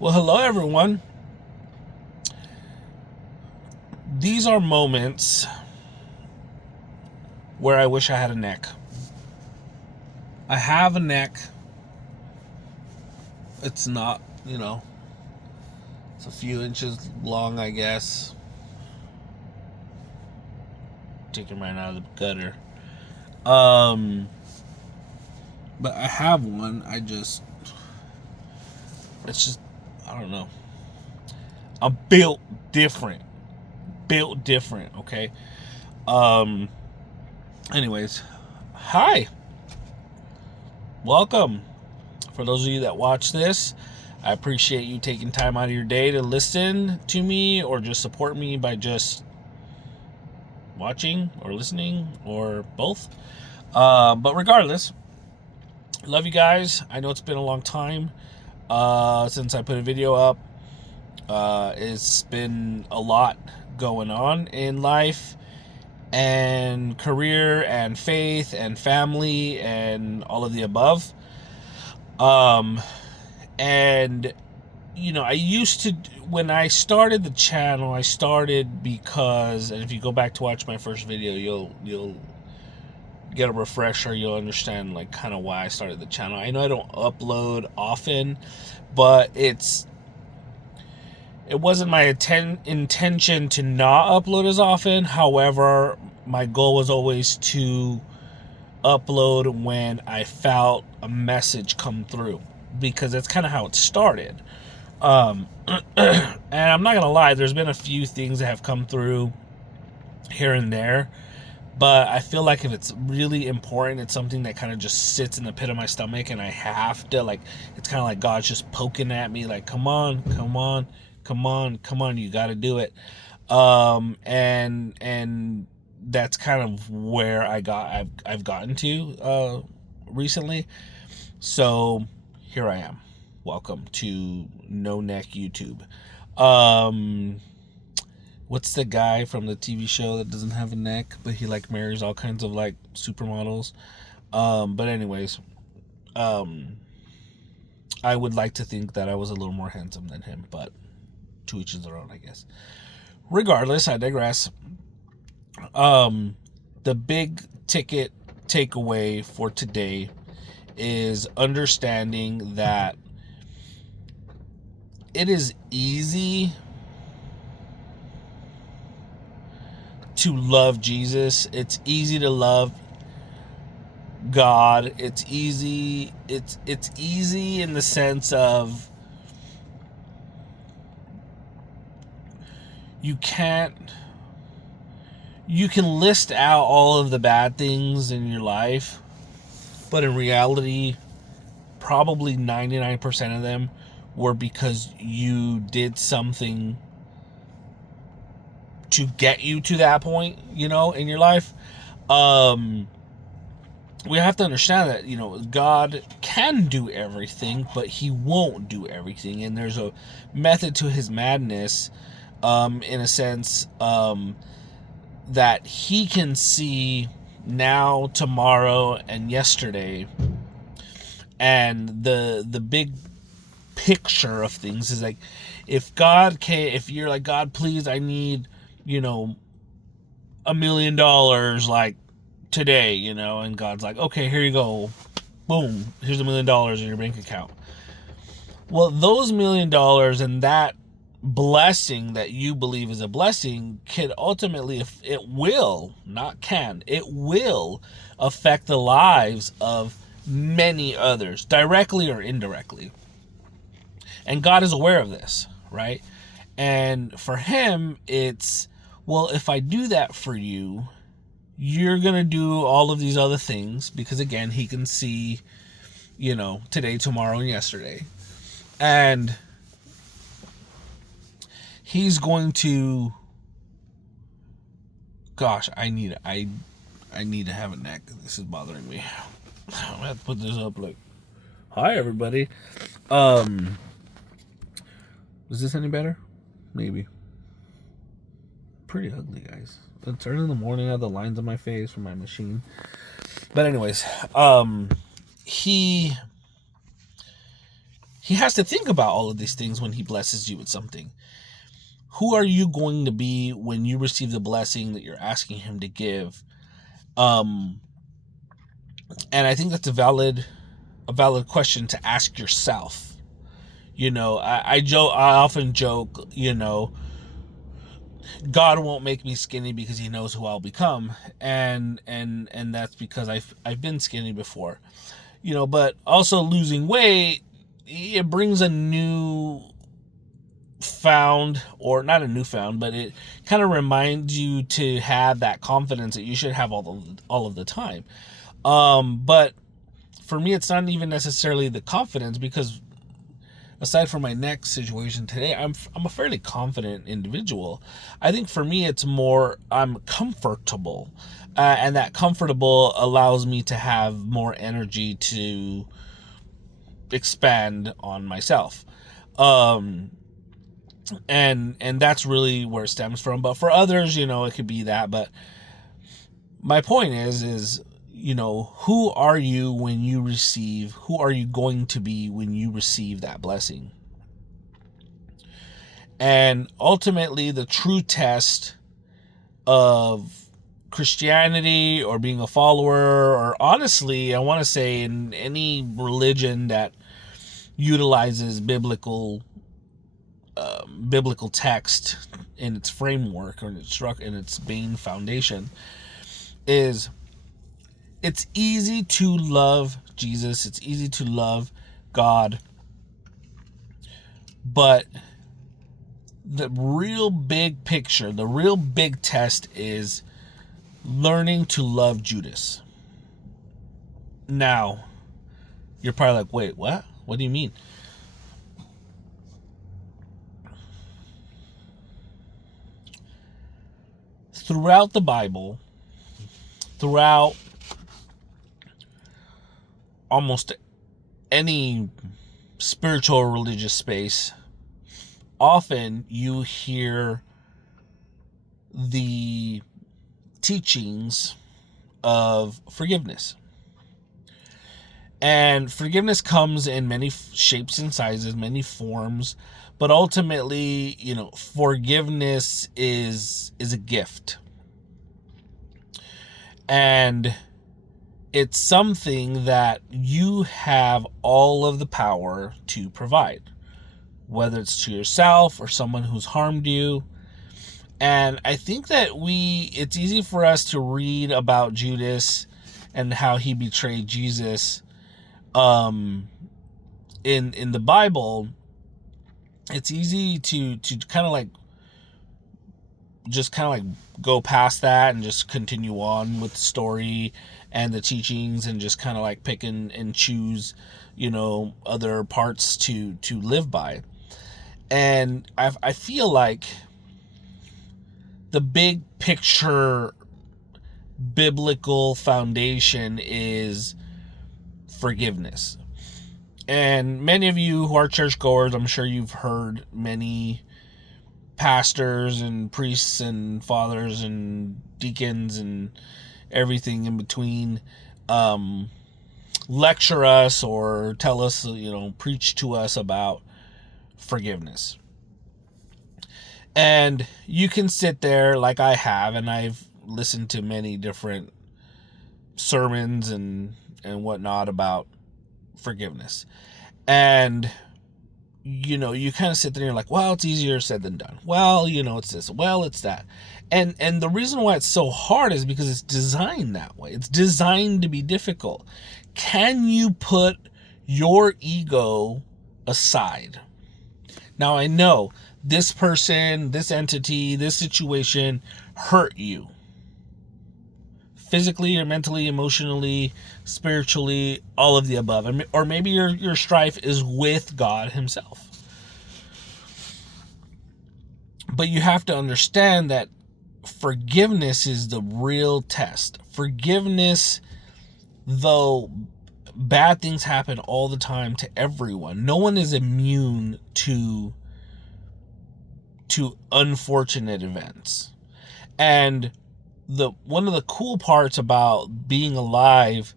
Well, hello everyone. These are moments where I wish I had a neck. I have a neck. It's not, it's a few inches long, I guess. Taking right out of the gutter. But I have one. It's just, I don't know. I'm built different. Okay? Anyways, hi. Welcome. For those of you that watch this, I appreciate you taking time out of your day to listen to me or just support me by just watching or listening or both. But regardless, love you guys. I know it's been a long time since I put a video up. It's been a lot going on in life and career and faith and family and all of the above. And I used to, when I started the channel, I started because, and if you go back to watch my first video, you'll get a refresher. You'll understand like kind of why I started the channel. I know I don't upload often, but it wasn't my intention to not upload as often. However, my goal was always to upload when I felt a message come through, because that's kind of how it started. And I'm not gonna lie, there's been a few things that have come through here and there, but I feel like if it's really important, it's something that kind of just sits in the pit of my stomach, and I have to, like, it's kind of like God's just poking at me, like, come on, you got to do it. And that's kind of where I've gotten to recently. So here I am. Welcome to No Neck YouTube. What's the guy from the TV show that doesn't have a neck, but he like marries all kinds of like supermodels? But anyways, I would like to think that I was a little more handsome than him, but to each his own, I guess. Regardless, I digress. The big ticket takeaway for today is understanding that it is easy to love Jesus. It's easy to love God. It's easy in the sense of you can list out all of the bad things in your life, but in reality, probably 99% of them were because you did something to get you to that point, in your life. We have to understand that, God can do everything, but he won't do everything. And there's a method to his madness, in a sense, that he can see now, tomorrow, and yesterday. And the big picture of things is like, if you're like, God, please, I need, $1 million, like today, and God's like, okay, here you go. Boom. Here's $1 million in your bank account. Well, those $1 million and that blessing that you believe is a blessing can ultimately, it will affect the lives of many others, directly or indirectly. And God is aware of this, right? And for him, it's, well, if I do that for you, you're going to do all of these other things, because again, he can see, today, tomorrow, and yesterday. And he's going to, gosh, I need to have a neck. This is bothering me. I'm going to have to put this up like, hi everybody. Is this any better? Maybe. Pretty ugly, guys. It's early in the morning. I have the lines on my face from my machine. But anyways, he he has to think about all of these things when he blesses you with something. Who are you going to be when you receive the blessing that you're asking him to give? And I think that's a valid question to ask yourself. I often joke, God won't make me skinny because he knows who I'll become. And that's because I've been skinny before. But also losing weight, it brings a new found, or not a newfound, but it kind of reminds you to have that confidence that you should have all of the time. But for me, it's not even necessarily the confidence, because aside from my neck situation today, I'm a fairly confident individual. I think for me, it's more I'm comfortable, and that comfortable allows me to have more energy to expand on myself. And that's really where it stems from. But for others, it could be that. But my point is, who are you when you receive, who are you going to be when you receive that blessing? And ultimately, the true test of Christianity, or being a follower, or honestly, I want to say in any religion that utilizes biblical text in its framework, or in its main foundation, is it's easy to love Jesus, it's easy to love God, but the real big picture, the real big test is learning to love Judas. Now, you're probably like, wait, what? What do you mean? Throughout the Bible, throughout almost any spiritual or religious space, often you hear the teachings of forgiveness. And forgiveness comes in many shapes and sizes, many forms, but ultimately, forgiveness is a gift. And it's something that you have all of the power to provide, whether it's to yourself or someone who's harmed you. And I think that it's easy for us to read about Judas and how he betrayed Jesus in the Bible. It's easy to kind of go past that and just continue on with the story and the teachings, and just kind of pick and choose, other parts to live by. And I feel like the big picture biblical foundation is forgiveness. And many of you who are churchgoers, I'm sure you've heard many pastors and priests and fathers and deacons and everything in between lecture us or tell us, preach to us about forgiveness. And you can sit there like I have, and I've listened to many different sermons and whatnot about forgiveness. And, you kind of sit there and you're like, well, it's easier said than done. Well, it's this. Well, it's that. And the reason why it's so hard is because it's designed that way. It's designed to be difficult. Can you put your ego aside? Now, I know this person, this entity, this situation hurt you. Physically or mentally, emotionally, spiritually, all of the above. Or maybe your strife is with God himself. But you have to understand that forgiveness is the real test. Forgiveness, though bad things happen all the time to everyone, no one is immune to unfortunate events. And one of the cool parts about being alive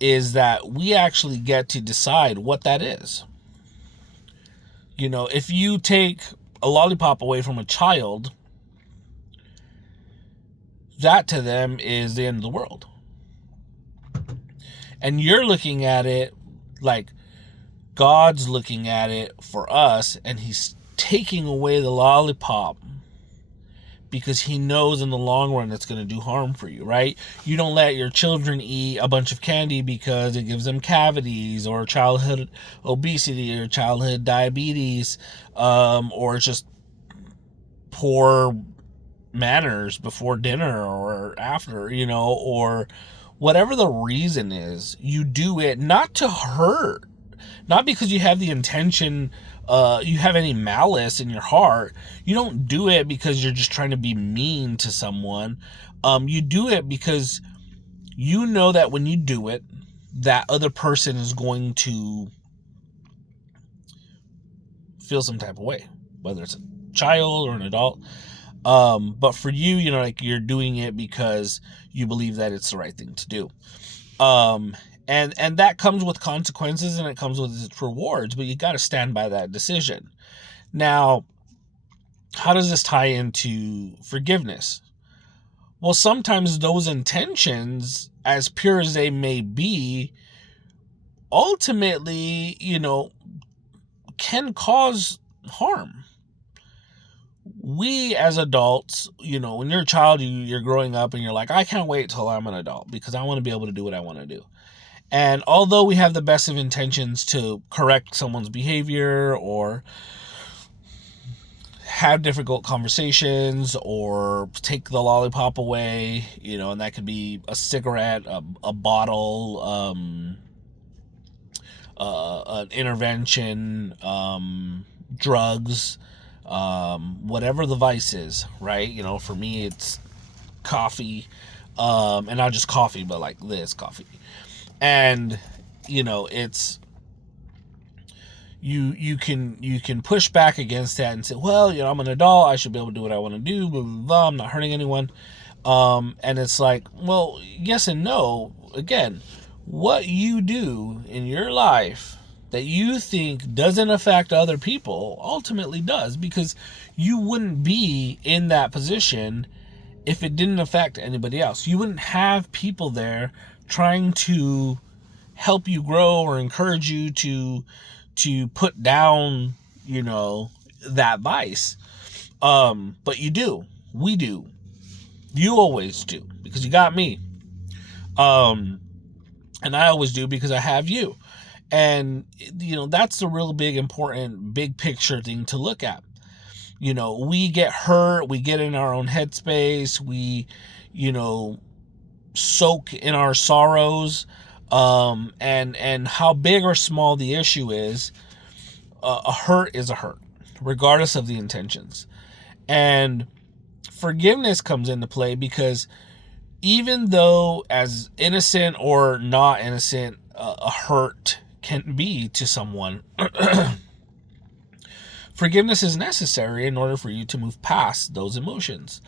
is that we actually get to decide what that is. If you take a lollipop away from a child, that to them is the end of the world. And you're looking at it like God's looking at it for us, and he's taking away the lollipop because he knows in the long run it's going to do harm for you, right? You don't let your children eat a bunch of candy because it gives them cavities or childhood obesity or childhood diabetes, or just poor manners before dinner or after, or whatever the reason is. You do it not to hurt, not because you have the intention, you have any malice in your heart. You don't do it because you're just trying to be mean to someone. You do it because you know that when you do it, that other person is going to feel some type of way, whether it's a child or an adult. But for you, you're doing it because you believe that it's the right thing to do. And that comes with consequences, and it comes with its rewards, but you got to stand by that decision. Now, how does this tie into forgiveness? Well, sometimes those intentions, as pure as they may be, ultimately, can cause harm. We as adults, when you're a child, you're growing up and you're like, I can't wait till I'm an adult because I want to be able to do what I want to do. And although we have the best of intentions to correct someone's behavior or have difficult conversations or take the lollipop away, and that could be a cigarette, a bottle, an intervention, drugs, whatever the vice is, right? For me, it's coffee, and not just coffee, but like this coffee. And, it's, you can push back against that and say, well, I'm an adult, I should be able to do what I want to do, blah, blah, blah, I'm not hurting anyone. And it's like, well, yes and no. Again, what you do in your life that you think doesn't affect other people ultimately does, because you wouldn't be in that position if it didn't affect anybody else. You wouldn't have people there trying to help you grow or encourage you to put down, that vice. But you do. We do. You always do, because you got me. And I always do because I have you. And, that's the real big, important, big picture thing to look at. We get hurt, we get in our own headspace, we, soak in our sorrows, and how big or small the issue is, a hurt is a hurt, regardless of the intentions. And forgiveness comes into play because even though as innocent or not innocent a hurt can be to someone, forgiveness is necessary in order for you to move past those emotions.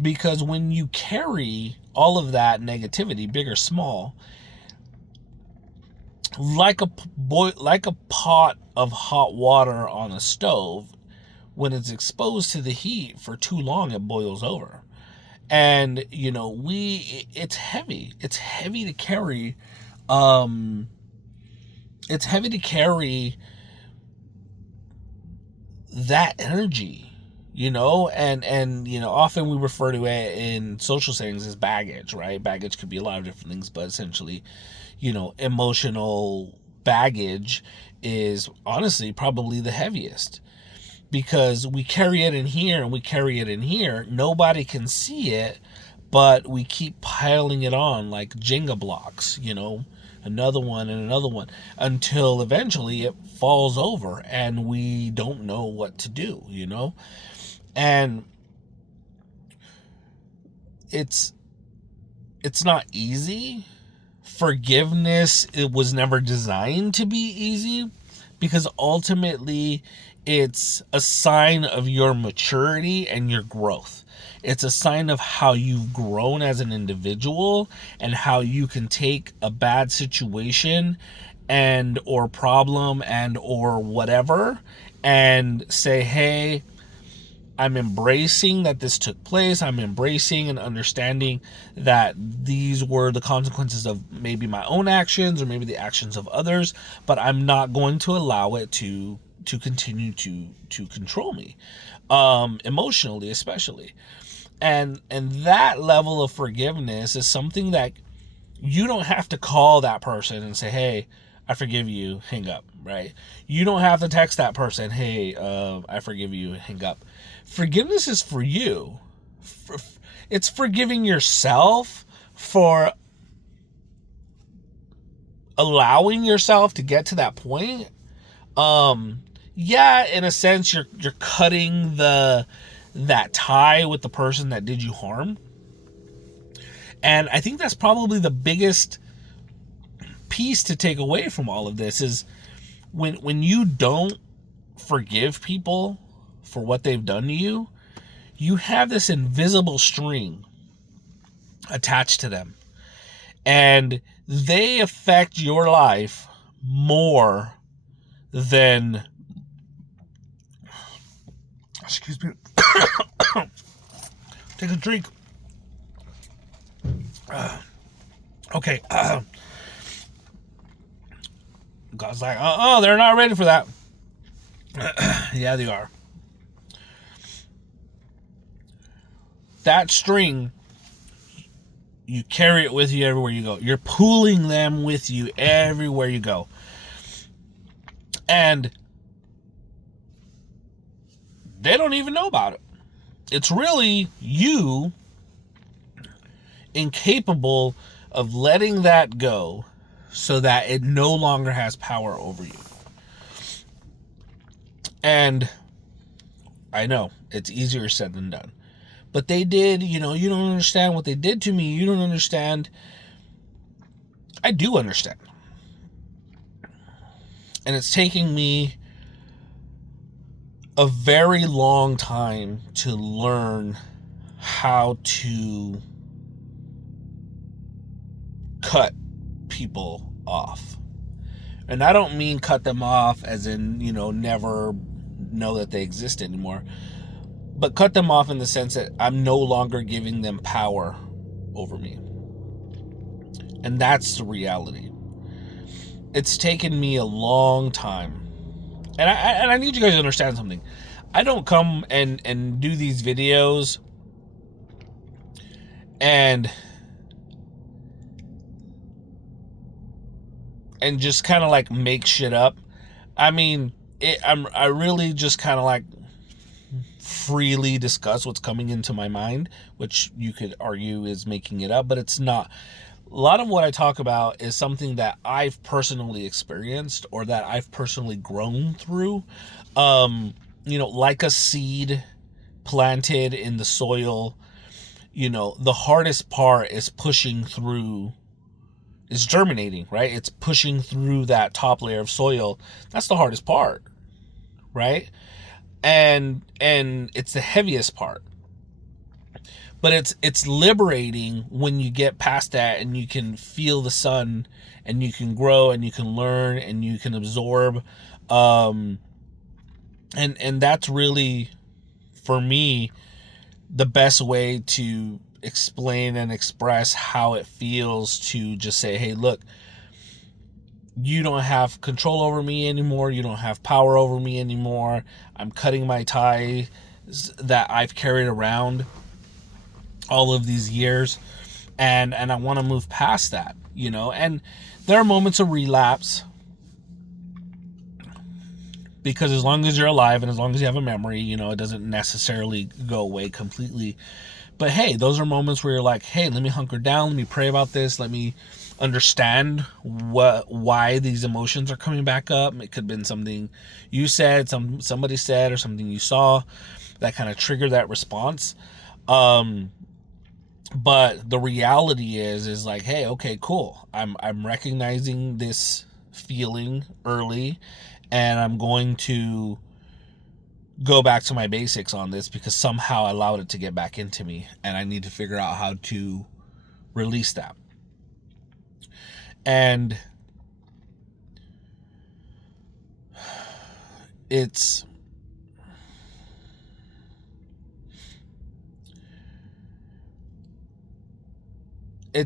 Because when you carry all of that negativity, big or small, like a pot of hot water on a stove, when it's exposed to the heat for too long, it boils over. And it's heavy. It's heavy to carry. It's heavy to carry that energy. And often we refer to it in social settings as baggage, right? Baggage could be a lot of different things, but essentially, emotional baggage is honestly probably the heaviest, because we carry it in here and we carry it in here. Nobody can see it, but we keep piling it on like Jenga blocks, another one and another one, until eventually it falls over and we don't know what to do, And it's not easy. Forgiveness, it was never designed to be easy, because ultimately it's a sign of your maturity and your growth. It's a sign of how you've grown as an individual and how you can take a bad situation and or problem and or whatever, and say, hey, I'm embracing that this took place. I'm embracing and understanding that these were the consequences of maybe my own actions or maybe the actions of others, but I'm not going to allow it to continue to control me, emotionally especially. And that level of forgiveness is something that you don't have to call that person and say, hey, I forgive you, hang up, right? You don't have to text that person, hey, I forgive you, hang up. Forgiveness is for you. It's forgiving yourself for allowing yourself to get to that point. Yeah, in a sense, you're cutting that tie with the person that did you harm. And I think that's probably the biggest piece to take away from all of this is when you don't forgive people for what they've done to you, you have this invisible string attached to them. And they affect your life more than... Excuse me. Take a drink. Okay. God's like, they're not ready for that. Yeah, they are. That string, you carry it with you everywhere you go. You're pulling them with you everywhere you go. And they don't even know about it. It's really you incapable of letting that go so that it no longer has power over you. And I know it's easier said than done. But they did, you don't understand what they did to me. You don't understand. I do understand. And it's taking me a very long time to learn how to cut people off. And I don't mean cut them off as in, never know that they exist anymore. But cut them off in the sense that I'm no longer giving them power over me. And that's the reality. It's taken me a long time. And I need you guys to understand something. I don't come and do these videos and just kind of like make shit up. I mean, I really just kind of like freely discuss what's coming into my mind, which you could argue is making it up, but it's not. A lot of what I talk about is something that I've personally experienced or that I've personally grown through. Like a seed planted in the soil, the hardest part is pushing through, is germinating, right? It's pushing through that top layer of soil. That's the hardest part, right? And it's the heaviest part. But it's liberating when you get past that and you can feel the sun and you can grow and you can learn and you can absorb. And that's really, for me, the best way to explain and express how it feels to just say, hey, look, you don't have control over me anymore. You don't have power over me anymore. I'm cutting my ties that I've carried around all of these years, and I want to move past that, and there are moments of relapse, because as long as you're alive and as long as you have a memory, it doesn't necessarily go away completely. But hey, those are moments where you're like, hey, let me hunker down, let me pray about this, let me understand why these emotions are coming back up. It could have been something you said, somebody said, or something you saw that kind of triggered that response. But the reality is like, hey, okay, cool. I'm recognizing this feeling early, and I'm going to go back to my basics on this because somehow I allowed it to get back into me, and I need to figure out how to release that. And it's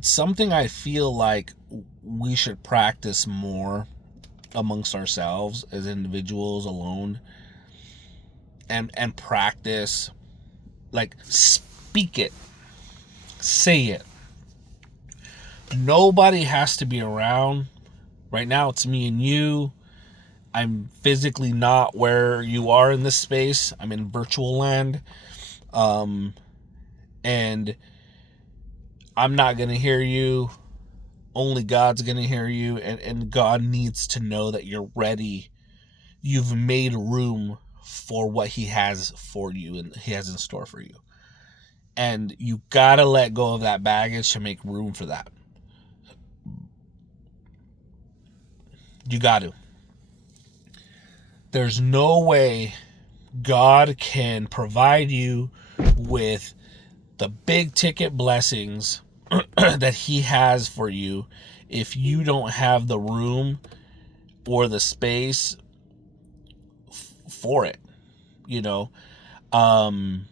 something I feel like we should practice more amongst ourselves as individuals alone, and practice, like, speak it, say it. Nobody has to be around. Right now it's me and you. I'm physically not where you are in this space. I'm in virtual land. And I'm not going to hear you. Only God's going to hear you. And God needs to know that you're ready. You've made room for what he has for you and he has in store for you. And you got to let go of that baggage to make room for that. You got to. There's no way God can provide you with the big ticket blessings that he has for you if you don't have the room or the space for it, you know. And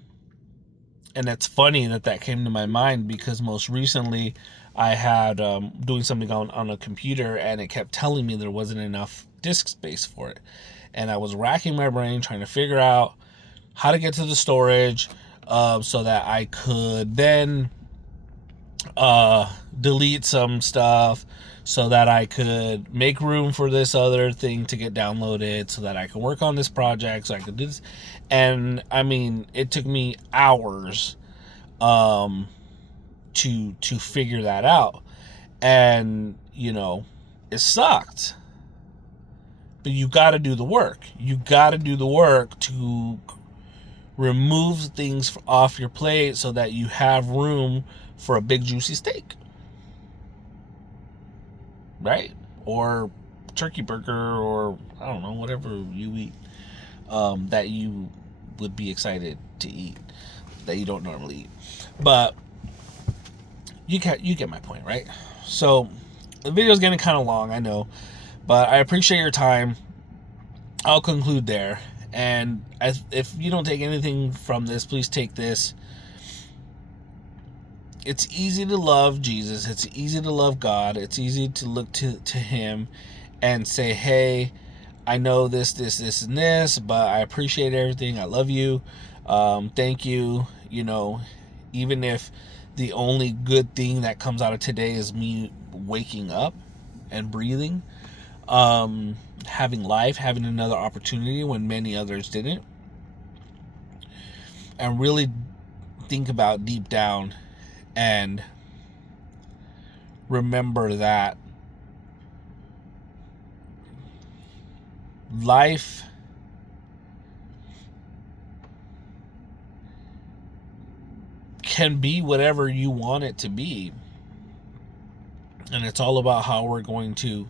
it's funny that came to my mind because most recently I had doing something on a computer, and it kept telling me there wasn't enough disk space for it. And I was racking my brain trying to figure out how to get to the storage so that I could then delete some stuff so that I could make room for this other thing to get downloaded so that I could work on this project, so I could do this. And I mean, it took me hours to figure that out. And, you know, it sucked. But you got to do the work. You got to do the work to remove things off your plate so that you have room for a big juicy steak, right? Or turkey burger, or I don't know, whatever you eat that you would be excited to eat that you don't normally eat. But you get my point, right? So the video is getting kind of long, I know, but I appreciate your time. I'll conclude there. And if you don't take anything from this, please take this. It's easy to love Jesus. It's easy to love God. It's easy to look to him and say, hey, I know this, and this, but I appreciate everything. I love you. Thank you. You know, even if the only good thing that comes out of today is me waking up and breathing, having life, having another opportunity when many others didn't. And really think about deep down and remember that life can be whatever you want it to be. And it's all about how we're going to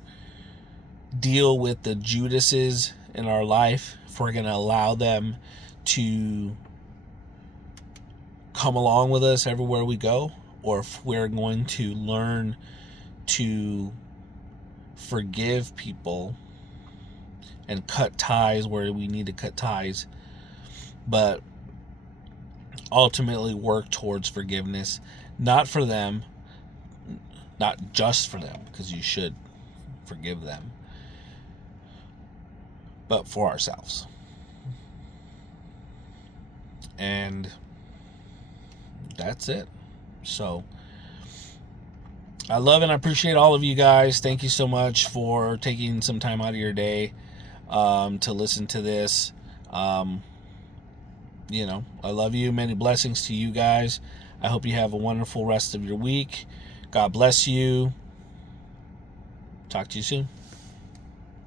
deal with the Judases in our life, if we're going to allow them to come along with us everywhere we go, or if we're going to learn to forgive people and cut ties where we need to cut ties, but ultimately work towards forgiveness, not for them, not just for them, because you should forgive them, but for ourselves. And that's it. So I love and I appreciate all of you guys. Thank you so much for taking some time out of your day to listen to this. You know, I love you. Many blessings to you guys. I hope you have a wonderful rest of your week. God bless you. Talk to you soon.